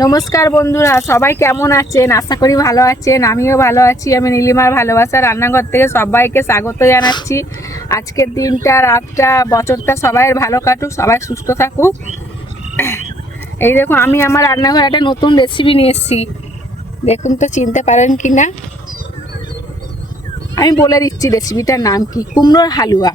নমস্কার বন্ধুরা, সবাই কেমন আছেন? আশা করি ভালো আছেন। আমিও ভালো আছি। আমি নীলিমার ভালোবাসা রান্নাঘর থেকে সবাইকে স্বাগত জানাচ্ছি। আজকের দিনটা, রাতটা, বছরটা সবাইয়ের ভালো কাটুক, সবাই সুস্থ থাকুক। এই দেখুন, আমি আমার রান্নাঘরে একটা নতুন রেসিপি নিয়ে এসেছি। দেখুন তো চিনতে পারেন কি না। আমি বলে দিচ্ছি রেসিপিটার নাম কি। কুমড়োর হালুয়া।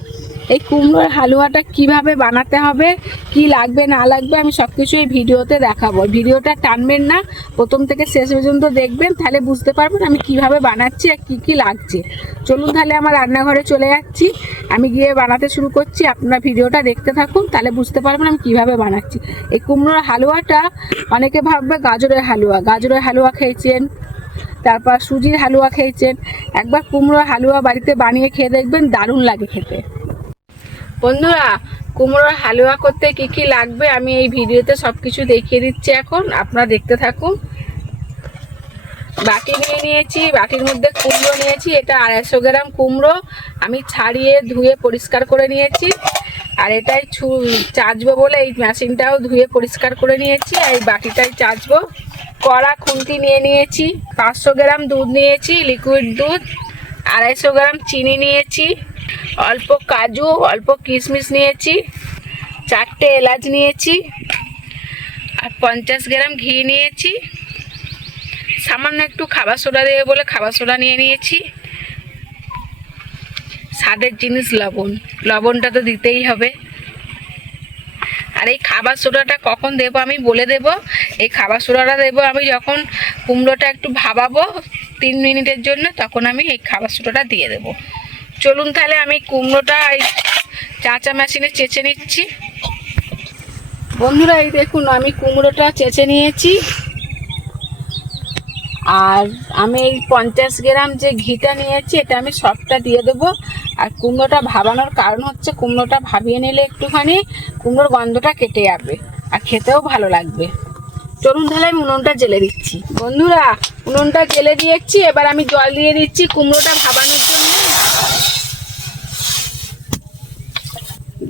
এই কুমড়োর হালুয়াটা কিভাবে বানাতে হবে, কি লাগবে না লাগবে, আমি সব কিছু এই ভিডিওতে দেখাবো। ভিডিওটা টানবেন না, প্রথম থেকে শেষ পর্যন্ত দেখবেন, তাহলে বুঝতে পারবেন আমি কিভাবে বানাচ্ছি আর কি কি লাগছে। চলুন তাহলে আমার রান্নাঘরে চলে যাচ্ছি, আমি গিয়ে বানাতে শুরু করছি। আপনারা ভিডিওটা দেখতে থাকুন, তাহলে বুঝতে পারবেন আমি কিভাবে বানাচ্ছি। এই কুমড়োর হালুয়াটা অনেকে ভাববে গাজরের হালুয়া। গাজরের হালুয়া খেয়েছেন, তারপর সুজির হালুয়া খেয়েছেন। একবার কুমড়োর হালুয়া বাড়িতে বানিয়ে খেয়ে দেখবেন, দারুণ লাগে খেতে। বন্ধুরা, কুমড়োর হালুয়া করতে কি কি লাগবে আমি এই ভিডিওতে সব কিছু দেখিয়ে দিচ্ছি। এখন আপনারা দেখতে থাকুন। বাটি নিয়ে নিয়েছি, বাটির মধ্যে কুমড়ো নিয়েছি। এটা 250 গ্রাম কুমড়ো আমি ছাড়িয়ে ধুয়ে পরিষ্কার করে নিয়েছি। আর এটাই চাচবো বলে এই মেশিনটাও ধুয়ে পরিষ্কার করে নিয়েছি। আর এই বাটিটাই চাচবো। কড়া খুন্তি নিয়ে নিয়েছি, 500 গ্রাম দুধ নিয়েছি, লিকুইড দুধ, 250 গ্রাম চিনি নিয়েছি, অল্প কাজু, অল্প কিশমিশ নিয়েছি, 4টে এলাচ নিয়েছি, আর 50 গ্রাম ঘি নিয়েছি। সামান্য একটু খাবার সোডা দেবে বলে খাবার সোডা নিয়ে নিয়েছি। স্বাদের জিনিস লবণটা তো দিতেই হবে। আর এই খাবার সোডাটা কখন দেবো আমি বলে দেব। এই খাবার সোডাটা দেবো আমি যখন কুমড়োটা একটু ভাবাবো 3 মিনিটের জন্য, তখন আমি এই খাবার সোডাটা দিয়ে দেবো। চলুন তাহলে আমি কুমড়োটা এই চাঁচা মেশিনে চেঁচে নিচ্ছি। বন্ধুরা, এই দেখুন আমি কুমড়োটা চেঁচে নিয়েছি। আর আমি এই 50 গ্রাম যে ঘিটা নিয়েছি, এটা আমি সবটা দিয়ে দেবো। আর কুমড়োটা ভাবানোর কারণ হচ্ছে, কুমড়োটা ভাবিয়ে নিলে একটুখানি কুমড়োর গন্ধটা কেটে যাবে আর খেতেও ভালো লাগবে। চলুন তাহলে আমি উনুনটা জ্বেলে দিচ্ছি। বন্ধুরা, উনুনটা জ্বেলে দিয়েছি। এবার আমি জল দিয়ে দিচ্ছি কুমড়োটা ভাবানোর জন্য।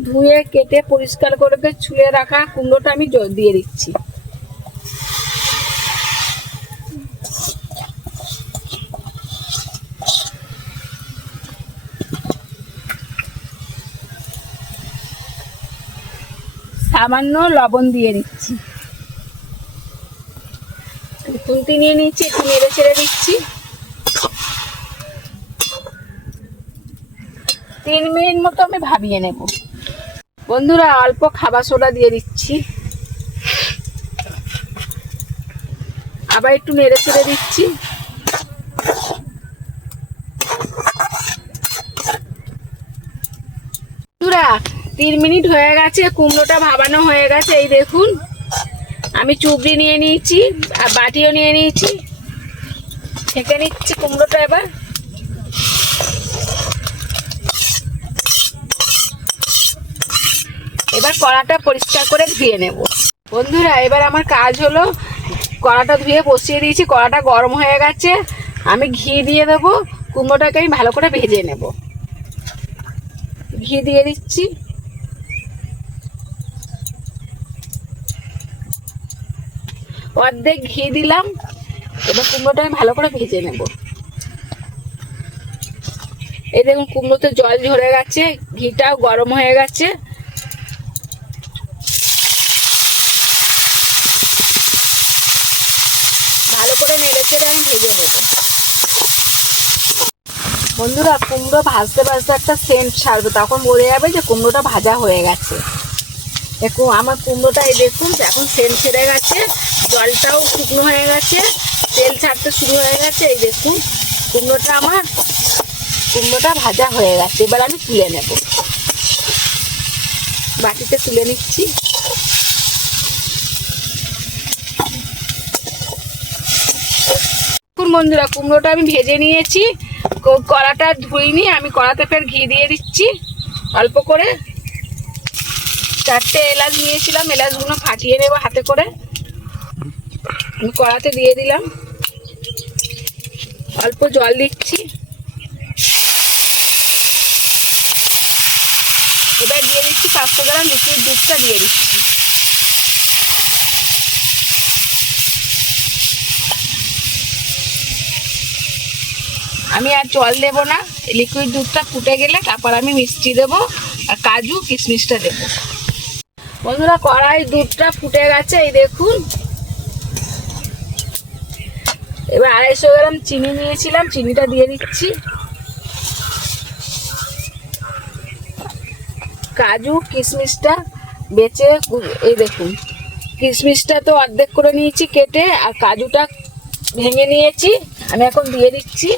ধুয়ে কেটে পরিষ্কার করে ছুঁয়ে রাখা কুমড়োটা আমি জল দিয়ে দিচ্ছি। সামান্য লবণ দিয়ে দিচ্ছি। খুন্তি নিয়ে নিচ্ছি, একটু নেড়ে ছেড়ে দিচ্ছি। 3 মিনিট মতো আমি ভাবিয়ে নেব। বন্ধুরা, অল্প খাবার সোডা দিয়ে দিচ্ছি, আবার একটু নেড়ে ছেড়ে দিচ্ছি। বন্ধুরা, 3 মিনিট হয়ে গেছে, কুমড়োটা ভাবানো হয়ে গেছে। এই দেখুন, আমি চুবড়ি নিয়ে নিয়েছি আর বাটিও নিয়ে নিয়েছি। ছেঁকে নিচ্ছি কুমড়োটা। এবার কড়াটা পরিষ্কার করে ধুয়ে নেব। বন্ধুরা, এবার আমার কাজ হলো, কড়াটা ধুয়ে বসিয়ে দিয়েছি। কড়াটা গরম হয়ে গেছে, আমি ঘি দিয়ে দেবো। কুমড়োটাকে আমি ভালো করে ভেজে নেব। ঘি দিয়ে দিচ্ছি। অর্ধেক ঘি দিলাম। এবার কুমড়োটা আমি ভালো করে ভেজে নেব। এই দেখুন, কুমড়োতে জল ঝরে গেছে, ঘিটাও গরম হয়ে গেছে। ভালো করে নেড়ে চেড়ে আমি ভেজে নেব। বন্ধুরা, কুমড়ো ভাজতে ভাজতে একটা সেন্ট ছাড়বে, তখন বোঝা যাবে যে কুমড়োটা ভাজা হয়ে গেছে। দেখুন আমার কুমড়োটা, এই দেখুন এখন সেন্ট ছেড়ে গেছে, জলটাও শুকনো হয়ে গেছে, তেল ছাড়তে শুরু হয়ে গেছে। এই দেখুন কুমড়োটা ভাজা হয়ে গেছে। এবার আমি তুলে নেব, বাটিতে তুলে নিচ্ছি। বন্ধুরা, কুমড়োটা আমি ভেজে নিয়েছি, কড়াটা ধুইনি। আমি কড়াতে ফের ঘি দিয়ে দিচ্ছি অল্প করে। 4টে এলাচ নিয়েছিলাম, এলাচগুলো ফাটিয়ে নেব হাতে করে। আমি কড়াতে দিয়ে দিলাম, অল্প জল দিচ্ছি। এবার দিয়ে দিচ্ছি 500 গ্রাম লিকুইড দুধটা দিয়ে দিচ্ছি। আমি আর জল দেব না, লিকুইড দুধটা ফুটে গেলে তারপর আমি মিষ্টি দেবো আর কাজু কিশমিশটা দেবো। বন্ধুরা কড়াই দুধটা ফুটে গেছে, এই দেখুন। এবার 250 গ্রাম চিনি নিয়েছিলাম, চিনিটা দিয়ে দিচ্ছি। কাজু কিশমিশটা বেচে, এই দেখুন কিশমিশটা তো অর্ধেক করে নিয়েছি কেটে, আর কাজুটা ভেঙে নিয়েছি, আমি এখন দিয়ে দিচ্ছি।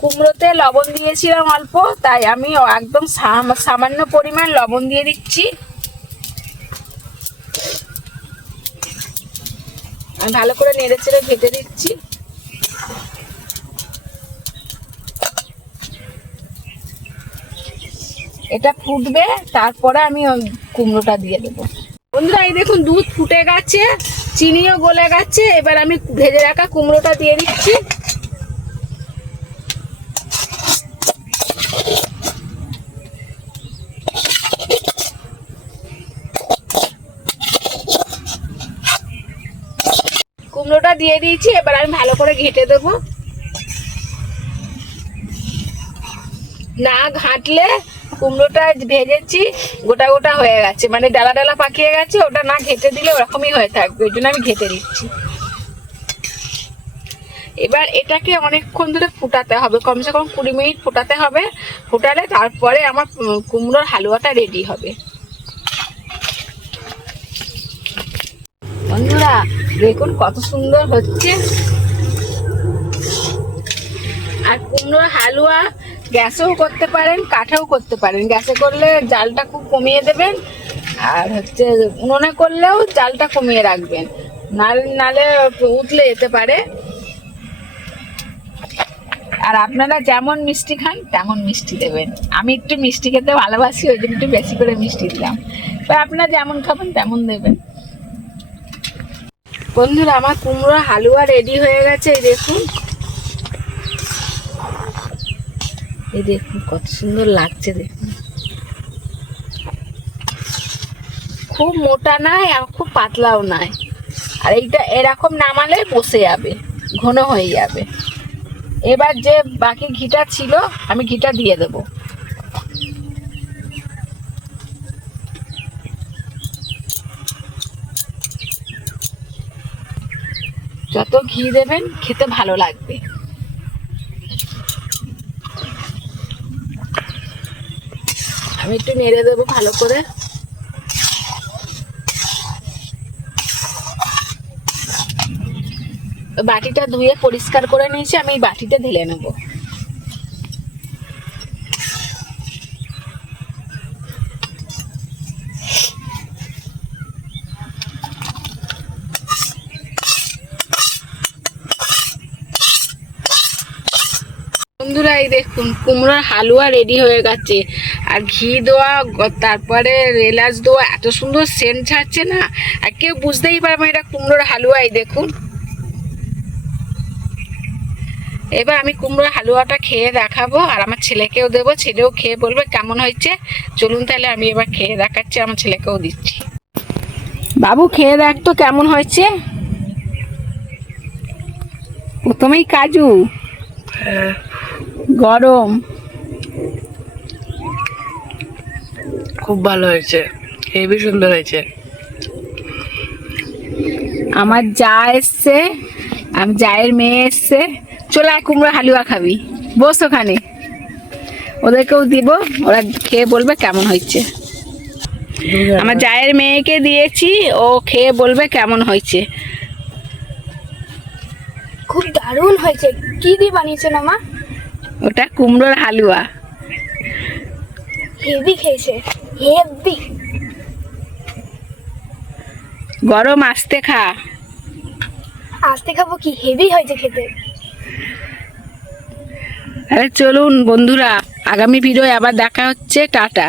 কুমড়োতে লবণ দিয়েছিলাম অল্প, তাই আমি একদম সামান্য পরিমাণ লবণ দিয়ে দিচ্ছি। আমি ভালো করে নেড়ে চেড়ে ভেজে দিচ্ছি। এটা ফুটবে, তারপরে আমি কুমড়োটা দিয়ে দেবো। বন্ধুরা এই দেখুন দুধ ফুটে গেছে, চিনিও গলে গেছে। এবার আমি ভেজে রাখা কুমড়োটা দিয়ে দিচ্ছি। কুমড়োটা দিয়ে দিয়েছি, এবার আমি ভালো করে ঘেঁটে দেবো। না ঘাঁটলে কুমড়োটা ভেজেছি গোটা গোটা হয়ে গেছে, মানে ডালা ডালা পাকিয়ে গেছে, ওটা না ঘেঁটে দিলে ওরকমই হয়ে থাকবে, ওই জন্য আমি ঘেঁটে দিচ্ছি। এবার এটাকে অনেকক্ষণ ধরে ফুটাতে হবে, কমসে কম 20 মিনিট ফুটাতে হবে। ফুটালে তারপরে আমার কুমড়োর হালুয়াটা রেডি হবে। বন্ধুরা দেখুন কত সুন্দর হচ্ছে। আর কুমড়োর হালুয়া গ্যাসেও করতে পারেন, কাঠেও করতে পারেন। গ্যাসে করলে জালটা খুব কমিয়ে দেবেন, আর হচ্ছে উনুনে করলেও জালটা কমিয়ে রাখবেন, নালে উঠলে যেতে পারে। আর আপনারা যেমন মিষ্টি খান তেমন মিষ্টি দেবেন। আমি একটু মিষ্টি খেতে ভালোবাসি, ওই জন্য একটু বেশি করে মিষ্টি দিলাম। এবার আপনারা যেমন খাবেন তেমন দেবেন। বন্ধুরা আমার কুমড়োর হালুয়া রেডি হয়ে গেছে, এই দেখুন। এই দেখুন কত সুন্দর লাগছে, দেখুন। খুব মোটা নাই আর খুব পাতলাও নাই, আর এইটা এরকম নামালে বসে যাবে, ঘন হয়ে যাবে। এবার যে বাকি ঘিটা ছিল আমি ঘিটা দিয়ে দেব। যত ঘি দেবেন খেতে ভালো লাগবে। আমি একটু নেড়ে দেবো ভালো করে। বাটিটা ধুয়ে পরিষ্কার করে নিয়েছি, আমি এই বাটিতে ঢেলে নেব। বন্ধুরা এই দেখুন কুমড়োর হালুয়া রেডি হয়ে গেছে, আর ঘি দেওয়া, তারপরে এলাচ দেওয়া, এত সুন্দর সেন্ট ছাড়ছে না, আর কেউ বুঝতেই পারবে এটা কুমড়োর হালুয়া। এই দেখুন। এবার আমি কুমড়োর হালুয়াটা খেয়ে দেখাবো, আর আমার ছেলেকেও দেবো, ছেলেও খেয়ে বলবে কেমন হয়েছে। চলুন তাহলে আমি এবার খেয়ে দেখাচ্ছি, আমার ছেলেকেও দিচ্ছি। বাবু খেয়ে দেখ তো কেমন হয়েছে। প্রথমেই কাজু, গরম, খুব ভালো হয়েছে, হেবি সুন্দর হয়েছে। আমার যা এসছে, আমার জায়ের মেয়ে এসছে, চলে আয় কুমড়ো হালুয়া খাবি, বস ওখানে, ওদেরকেও দিব, ওরা খেয়ে বলবে কেমন হয়েছে। আমার জায়ের মেয়েকে দিয়েছি, ও খেয়ে বলবে কেমন হয়েছে। খুব দারুণ হয়েছে। কি দিয়ে বানিয়েছেন মা? ওটা কুমড়োর হালুয়া। হেভি খেয়েছে, হেভি। গরম আস্তে খা। আস্তে খাবো কি, হেভি হয়েছে খেতে। আরে চলুন বন্ধুরা, আগামী ভিডিও আবার দেখা হচ্ছে, টাটা।